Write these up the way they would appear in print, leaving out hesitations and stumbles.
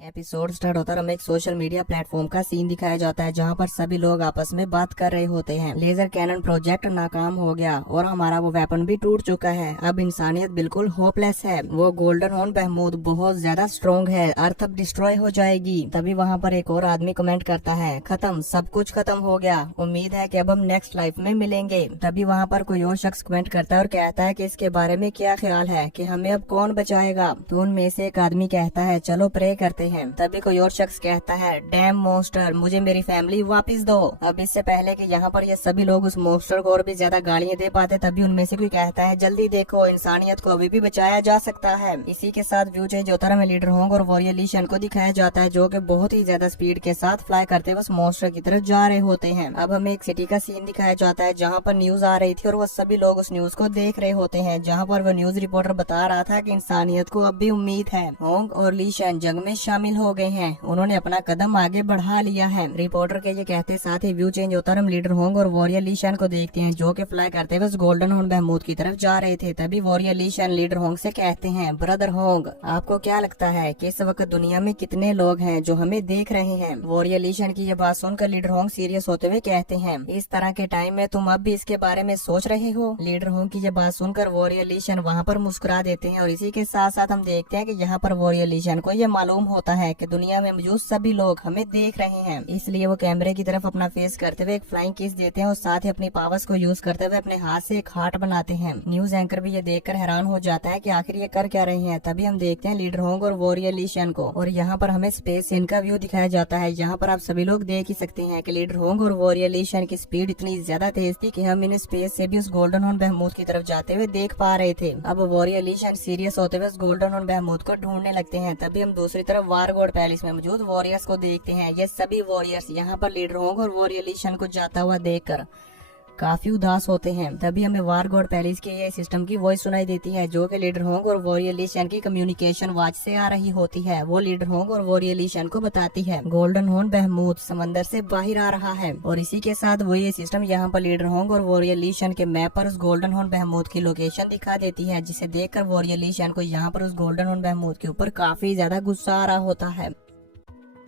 Episode start होता है, हमें एक सोशल मीडिया प्लेटफॉर्म का सीन दिखाया जाता है जहां पर सभी लोग आपस में बात कर रहे होते हैं। लेजर कैनन प्रोजेक्ट नाकाम हो गया और हमारा वो वेपन भी टूट चुका है। अब इंसानियत बिल्कुल होपलेस है। वो गोल्डन हॉर्न बहमूद बहुत ज्यादा स्ट्रॉन्ग है, अर्थ अब डिस्ट्रॉय हो जाएगी। तभी वहाँ पर एक और आदमी कमेंट करता है, खत्म, सब कुछ खत्म हो गया, उम्मीद है कि अब हम नेक्स्ट लाइफ में मिलेंगे। तभी वहाँ पर कोई और शख्स कमेंट करता है और कहता है कि इसके बारे में क्या ख्याल है कि हमें अब कौन बचाएगा। तो उनमें से एक आदमी कहता है, चलो प्रे करते हैं। तभी कोई और शख्स कहता है, डैम मॉन्स्टर, मुझे मेरी फैमिली वापस दो। अब इससे पहले कि यहाँ पर ये सभी लोग उस मॉन्स्टर को और भी ज्यादा गालियां दे पाते, तभी उनमें से कोई कहता है, जल्दी देखो, इंसानियत को अभी भी बचाया जा सकता है। इसी के साथ व्यू चेंज होता है, लीडर होंग और वॉरियर ली शन को दिखाया जाता है जो कि बहुत ही ज्यादा स्पीड के साथ फ्लाई करते हुए उस मॉन्स्टर की तरफ जा रहे होते हैं। अब हमें एक सिटी का सीन दिखाया जाता है जहाँ पर न्यूज आ रही थी और वो सभी लोग उस न्यूज को देख रहे होते हैं, जहाँ पर वो न्यूज रिपोर्टर बता रहा था कि इंसानियत को अब भी उम्मीद है। होंग और ली शन जंग में शामिल हो गए हैं, उन्होंने अपना कदम आगे बढ़ा लिया है। रिपोर्टर के ये कहते साथ ही व्यू चेंज होता है, हम लीडर होंग और वॉरियर ली शन को देखते हैं जो कि फ्लाई करते हुए गोल्डन हॉर्न बहमूद की तरफ जा रहे थे। तभी वॉरियर ली शन लीडर होंग से कहते हैं, ब्रदर होंग, आपको क्या लगता है कि इस वक्त दुनिया में कितने लोग हैं जो हमें देख रहे हैं। वॉरियर ली शन की ये बात सुनकर लीडर होंग सीरियस होते हुए कहते हैं, इस तरह के टाइम में तुम अब भी इसके बारे में सोच रहे हो। लीडर होंग की ये बात सुनकर वॉरियर ली शन वहाँ पर मुस्कुरा देते हैं और इसी के साथ साथ हम देखते हैं कि यहाँ पर वॉरियर ली शन को ये मालूम होता है कि दुनिया में मौजूद सभी लोग हमें देख रहे हैं, इसलिए वो कैमरे की तरफ अपना फेस करते हुए एक फ्लाइंग किस देते हैं और साथ ही अपनी पावर्स को यूज करते हुए अपने हाथ से एक हार्ट बनाते हैं। न्यूज एंकर भी ये देखकर हैरान हो जाता है कि आखिर ये कर क्या रहे हैं। तभी हम देखते हैं लीडर होंग और वॉरियर ली शन को, और यहाँ पर हमें स्पेस सीन का व्यू दिखाया जाता है। यहाँ पर आप सभी लोग देख ही सकते हैं कि लीडर होंग और वॉरियर ली शन की स्पीड इतनी ज्यादा तेज थी कि हम इन्हें स्पेस से भी उस गोल्डन हॉर्न बहमूद की तरफ जाते हुए देख पा रहे थे। अब वॉरियर ली शन सीरियस होते हुए उस गोल्डन हॉर्न बहमूद को ढूंढने लगते हैं। तभी हम दूसरी तरफ वारगोड पैलेस में मौजूद वॉरियर्स को देखते हैं। ये सभी वॉरियर्स यहाँ पर लीडर होंग और वॉरियर ली शन को जाता हुआ देखकर काफी उदास होते हैं। तभी हमें वार गॉड पैलेस के ये सिस्टम की वॉइस सुनाई देती है जो कि लीडर होंग और वॉरियर ली शन की कम्युनिकेशन वॉच से आ रही होती है। वो लीडर होंग और वॉरियर ली शन को बताती है, गोल्डन हॉर्न बहमूद समंदर से बाहर आ रहा है। और इसी के साथ वो ये सिस्टम यहाँ पर लीडर होंग और वॉरियर ली शन के मैप पर उस गोल्डन हॉर्न बहमूद की लोकेशन दिखा देती है, जिसे देखकर वॉरियर ली शन को यहाँ पर उस गोल्डन हॉर्न बहमूद के ऊपर काफी ज्यादा गुस्सा आ रहा होता है।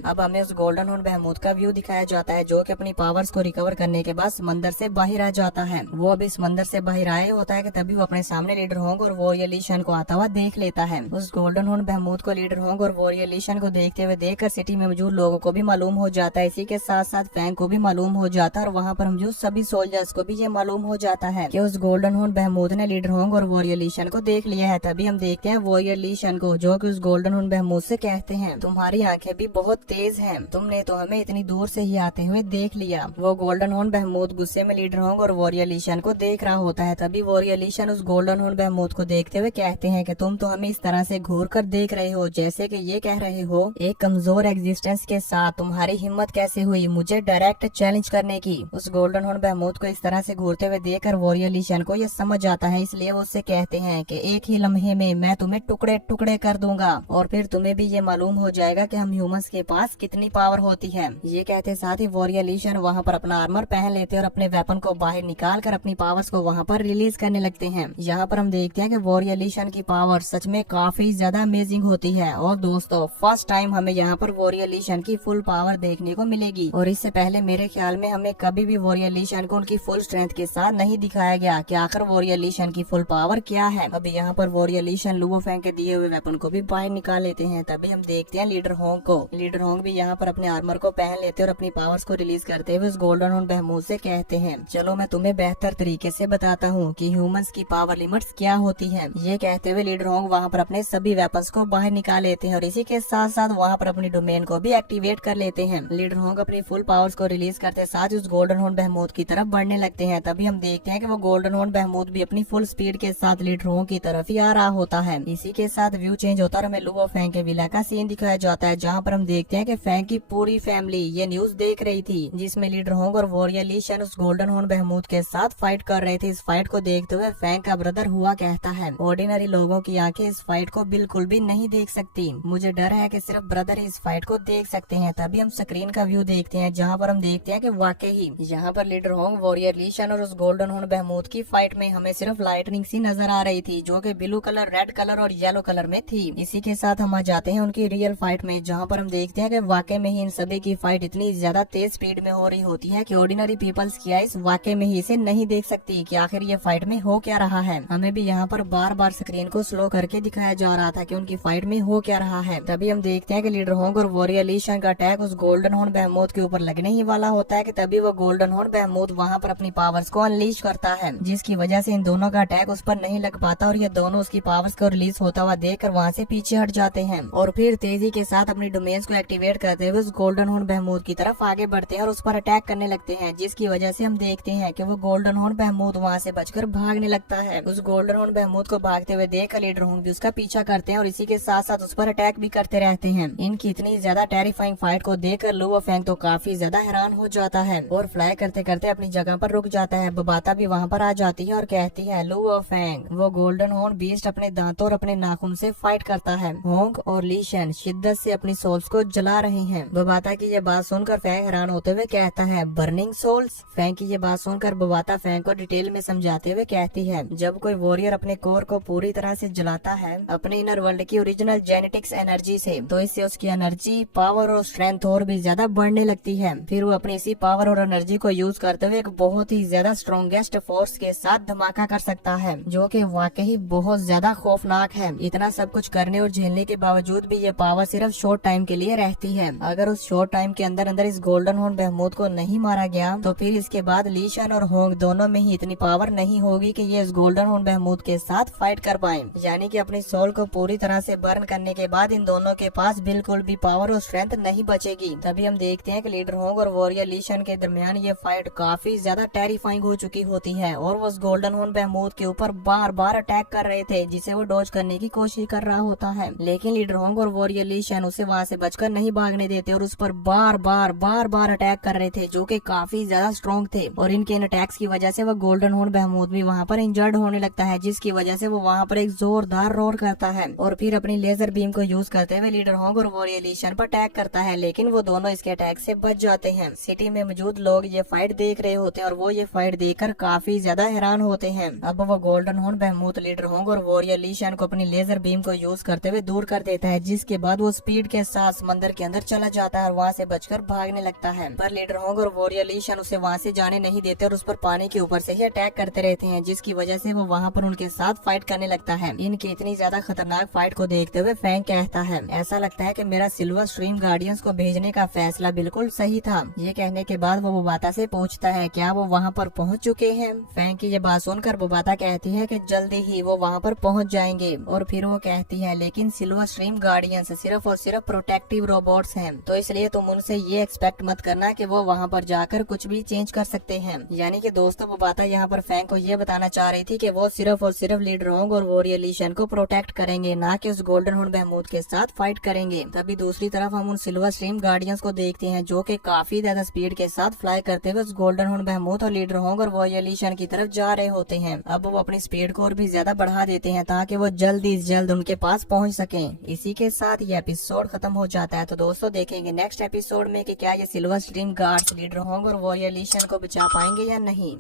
अब हमें उस गोल्डन हॉर्न बहमूद का व्यू दिखाया जाता है जो कि अपनी पावर्स को रिकवर करने के बाद समंदर से बाहर आ जाता है। वो अभी समंदर से बाहर आए होता है कि तभी वो अपने सामने लीडर होंग और वॉरियर ली शन को आता हुआ देख लेता है। उस गोल्डन हॉर्न बहमूद को लीडर होंग और वॉरियर ली शन को देखते हुए देखकर सिटी में मौजूद लोगों को भी मालूम हो जाता है। इसी के साथ साथ फैंग को भी मालूम हो जाता है और वहाँ पर मौजूद सभी सोल्जर्स को भी ये मालूम हो जाता है कि उस गोल्डन हॉर्न बहमूद ने लीडर होंग और वॉरियर ली शन को देख लिया है। तभी हम देखते हैं वॉरियर ली शन को जो कि उस गोल्डन हॉर्न बहमूद से कहते हैं, तुम्हारी आंखें भी बहुत तेज हैं, तुमने तो हमें इतनी दूर से ही आते हुए देख लिया। वो गोल्डन हॉर्न बहमूद गुस्से में लीडर होंग और वॉरियर ली शन को देख रहा होता है। तभी वॉरियर ली शन उस गोल्डन हॉर्न बहमूद को देखते हुए कहते हैं कि तुम तो हमें इस तरह से घूर कर देख रहे हो जैसे कि ये कह रहे हो, एक कमजोर एग्जिस्टेंस के साथ तुम्हारी हिम्मत कैसे हुई मुझे डायरेक्ट चैलेंज करने की। उस गोल्डन हॉर्न बहमूद को इस तरह से घूरते हुए देखकर वॉरियर ली शन को ये समझ आता है, इसलिए वो उससे कहते हैं कि एक ही लम्हे में मैं तुम्हें टुकड़े टुकड़े कर दूंगा और फिर तुम्हें भी ये मालूम हो जाएगा कि हम ह्यूमंस के पास कितनी पावर होती है। ये कहते साथ ही वॉरियर ली शन वहाँ पर अपना आर्मर पहन लेते हैं और अपने वेपन को बाहर निकाल कर अपनी पावर्स को वहाँ पर रिलीज करने लगते हैं। यहाँ पर हम देखते हैं कि वॉरियर ली शन की पावर सच में काफी ज्यादा अमेजिंग होती है। और दोस्तों, फर्स्ट टाइम हमें यहाँ पर वॉरियर ली शन की फुल पावर देखने को मिलेगी और इससे पहले मेरे ख्याल में हमें कभी भी वॉरियर ली शन को उनकी फुल स्ट्रेंथ के साथ नहीं दिखाया गया कि आखिर वॉरियर ली शन की फुल पावर क्या है। अभी यहाँ पर वॉरियर ली शन लुओ फैंग के दिए हुए वेपन को भी बाहर निकाल लेते हैं। तभी हम देखते हैं लीडर होंग को। लीडर होंग भी यहाँ पर अपने आर्मर को पहन लेते हैं और अपनी पावर्स को रिलीज करते हुए उस गोल्डन हॉर्न बहमूद से कहते हैं, चलो मैं तुम्हें बेहतर तरीके से बताता हूँ कि ह्यूमंस की पावर लिमिट्स क्या होती हैं। ये कहते हुए लीडर होंग वहाँ पर अपने सभी वेपन्स को बाहर निकाल लेते हैं और इसी के साथ साथ वहाँ पर अपनी डोमेन को भी एक्टिवेट कर लेते हैं। लीडर होंग अपनी फुल पावर्स को रिलीज करते साथ उस गोल्डन हॉर्न बहमूद की तरफ बढ़ने लगते हैं। तभी हम देखते हैं कि वो गोल्डन हॉर्न बहमूद भी अपनी फुल स्पीड के साथ लीडर होंग की तरफ ही आ रहा होता है। इसी के साथ व्यू चेंज होता है और हमें लुओ फैंग के विला का सीन दिखाया जाता है जहाँ पर हम देखते हैं देखते हैं कि फैंग की पूरी फैमिली ये न्यूज देख रही थी, जिसमें लीडर होंग और वॉरियर ली शन उस गोल्डन हॉर्न बहमूद के साथ फाइट कर रहे थे। इस फाइट को देखते हुए फैंग का ब्रदर हुआ कहता है, ऑर्डिनरी लोगों की आंखें इस फाइट को बिल्कुल भी नहीं देख सकती। मुझे डर है कि सिर्फ ब्रदर इस फाइट को देख सकते हैं। तभी हम स्क्रीन का व्यू देखते हैं, जहाँ पर हम देखते हैं कि वाकई यहाँ पर लीडर होंग, वॉरियर ली शन और उस गोल्डन हॉर्न बहमूद की फाइट में हमें सिर्फ लाइटनिंग सी नजर आ रही थी, जो कि ब्लू कलर, रेड कलर और येलो कलर में थी। इसी के साथ हम आ जाते हैं उनकी रियल फाइट में, जहाँ पर हम देखते हैं कि वाकई में ही इन सभी की फाइट इतनी ज्यादा तेज स्पीड में हो रही होती है कि ऑर्डिनरी पीपल्स की आइज वाकई में ही इसे नहीं देख सकती कि आखिर ये फाइट में हो क्या रहा है। हमें भी यहाँ पर बार बार स्क्रीन को स्लो करके दिखाया जा रहा था कि उनकी फाइट में हो क्या रहा है। तभी हम देखते हैं कि लीडर होंग और वॉरियर ली शन का अटैक उस गोल्डन हॉर्न बहमूद के ऊपर लगने ही वाला होता है कि तभी वो गोल्डन हॉर्न बहमूद वहाँ पर अपनी पावर्स को अनलीश करता है, जिसकी वजह से इन दोनों का अटैक उस पर नहीं लग पाता और ये दोनों उसकी पावर्स को रिलीज होता हुआ देखकर वहाँ से पीछे हट जाते हैं और फिर तेजी के साथ अपनी डोमेन्स को एक्टिवेट करते हुए उस गोल्डन हॉर्न बहमूद की तरफ आगे बढ़ते हैं और उस पर अटैक करने लगते हैं, जिसकी वजह से हम देखते हैं कि वो गोल्डन हॉर्न बहमूद वहाँ से बचकर भागने लगता है। उस गोल्डन हॉर्न बहमूद को भागते हुए देख लीडर होंग भी उसका पीछा करते हैं और इसी के साथ साथ उस पर अटैक भी करते रहते हैं। इनकी इतनी ज्यादा टेरिफाइंग फाइट को देखकर लू वो फैंग तो काफी ज्यादा हैरान हो जाता है और फ्लाई करते करते अपनी जगह पर रुक जाता है। बबाता भी वहाँ पर आ जाती है और कहती है, लू वो फैंग, वो गोल्डन हॉर्न बीस्ट अपने दांतों और अपने नाखून से फाइट करता है। होंग और ली शन शिद्दत से अपनी सोल्स को जला रहे हैं। बबाता की ये बात सुनकर फैंग हैरान होते हुए कहता है, बर्निंग सोल्स। फैंग की ये बात सुनकर बबाता फैंग को डिटेल में समझाते हुए कहती है, जब कोई वॉरियर अपने कोर को पूरी तरह से जलाता है अपने इनर वर्ल्ड की ओरिजिनल जेनेटिक्स एनर्जी से, तो इससे उसकी एनर्जी, पावर और स्ट्रेंथ और भी ज्यादा बढ़ने लगती है। फिर वो अपनी इसी पावर और एनर्जी को यूज करते हुए एक बहुत ही ज्यादा स्ट्रॉन्गेस्ट फोर्स के साथ धमाका कर सकता है, जो कि वाकई बहुत ज्यादा खौफनाक है। इतना सब कुछ करने और झेलने के बावजूद भी ये पावर सिर्फ शॉर्ट टाइम के लिए रहती है। अगर उस शॉर्ट टाइम के अंदर अंदर इस गोल्डन हॉर्न बहमूद को नहीं मारा गया तो फिर इसके बाद ली शन और होंग दोनों में ही इतनी पावर नहीं होगी कि ये इस गोल्डन हॉर्न बहमूद के साथ फाइट कर पाए। यानी कि अपनी सोल को पूरी तरह से बर्न करने के बाद इन दोनों के पास बिल्कुल भी पावर और स्ट्रेंथ नहीं बचेगी। तभी हम देखते हैं कि लीडर होंग और वॉरियर ली शन के दरमियान ये फाइट काफी ज्यादा टेरिफाइंग हो चुकी होती है और वो उस गोल्डन हॉर्न बहमूद के ऊपर बार बार अटैक कर रहे थे, जिसे वो डॉज करने की कोशिश कर रहा होता है। लेकिन लीडर होंग और वॉरियर ली शन उसे वहाँ से बचकर नहीं भागने देते और उस पर बार बार अटैक कर रहे थे, जो कि काफी ज्यादा स्ट्रॉन्ग थे। और इनके इन अटैक्स की वजह से वो गोल्डन हॉर्न बहमूद भी वहाँ पर इंजर्ड होने लगता है, जिसकी वजह से वो वहाँ पर एक जोरदार रोर करता है और फिर अपनी लेजर बीम को यूज करते हुए लीडर होंग और वॉरियर ली शन पर अटैक करता है। लेकिन वो दोनों इसके अटैक से बच जाते हैं। सिटी में मौजूद लोग ये फाइट देख रहे होते हैं और वो ये फाइट देखकर काफी ज्यादा हैरान होते हैं। अब वो गोल्डन हॉर्न बहमूद लीडर होंग और वॉरियर ली शन को अपनी लेजर बीम को यूज करते हुए दूर कर देता है, जिसके बाद वो स्पीड के साथ समंदर के अंदर चला जाता है और वहाँ से बचकर भागने लगता है। पर लीडर होंग और वॉरियर ली शन उसे वहाँ से जाने नहीं देते और उस पर पानी के ऊपर से ही अटैक करते रहते हैं, जिसकी वजह से वो वहाँ पर उनके साथ फाइट करने लगता है। इनकी इतनी ज्यादा खतरनाक फाइट को देखते हुए फैंग कहता है, ऐसा लगता है कि मेरा सिल्वर स्ट्रीम गार्डियंस को भेजने का फैसला बिल्कुल सही था। ये कहने के बाद वो बुबाता से पूछता है, क्या वो वहाँ पर पहुँच चुके हैं। फैंग की ये बात सुनकर बुबाता कहती है कि जल्दी ही वो वहाँ पर पहुँच जाएंगे और फिर वो कहती है, लेकिन सिल्वर स्ट्रीम गार्डियंस सिर्फ और सिर्फ प्रोटेक्टिव रोबोट्स हैं, तो इसलिए तुम उनसे ये एक्सपेक्ट मत करना कि वो वहाँ पर जाकर कुछ भी चेंज कर सकते हैं। यानी कि दोस्तों बुबाता यहाँ पर फैंग को ये बताना चाह रही थी कि वो सिर्फ और सिर्फ लीडर होंग और वॉरियर ली शन को प्रोटेक्ट करेंगे, ना कि उस गोल्डन हॉर्न बहमूद के साथ फाइट करेंगे। तभी दूसरी तरफ हम उन सिल्वर स्ट्रीम गार्डियंस को देखते हैं, जो कि काफी ज्यादा स्पीड के साथ फ्लाई करते हुए उस गोल्डन हॉर्न बहमूद और लीडर होंग और वॉरियर ली शन की तरफ जा रहे होते हैं। अब वो अपनी स्पीड को और भी ज्यादा बढ़ा देते हैं ताकि वो जल्दी से जल्द उनके पास पहुंच सकें। इसी के साथ ये एपिसोड खत्म हो जाता है। तो दोस्तों देखेंगे नेक्स्ट एपिसोड में कि क्या ये silver stream guards leader Hong और वॉरियर ली शन को बचा पाएंगे या नहीं।